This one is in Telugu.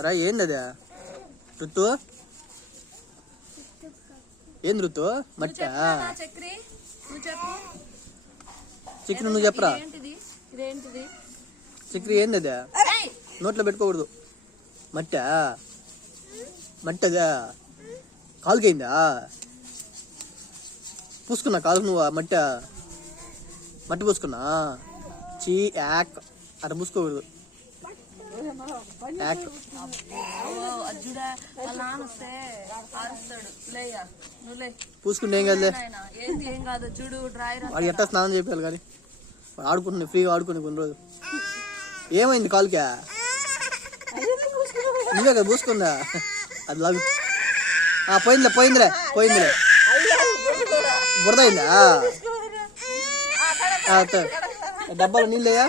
రా ఏంది అదే ఋతు ఏంది ఋతు మట్ట చక్రి నువ్వు చెప్పరా చక్రి ఏంది అదే నోట్లో పెట్టుకోకూడదు మట్ట మట్టదా కాలుకైందా పూసుకున్నా కాలు నువ్వు మట్టి పూసుకున్నా చీ యాక్ అట్లా పూసుకోకూడదు పూసుకుంటే ఏం కాదులే వాడు ఎట్టా స్నానం చేయాలి కానీ ఆడుకుంటుంది ఫ్రీగా ఆడుకుని కొన్ని రోజు ఏమైంది కాలుకా నువ్వే కదా పూసుకుందా అది లాగు పోయిందిలే బురద అయిందా డబ్బాలో నీళ్ళయ్యా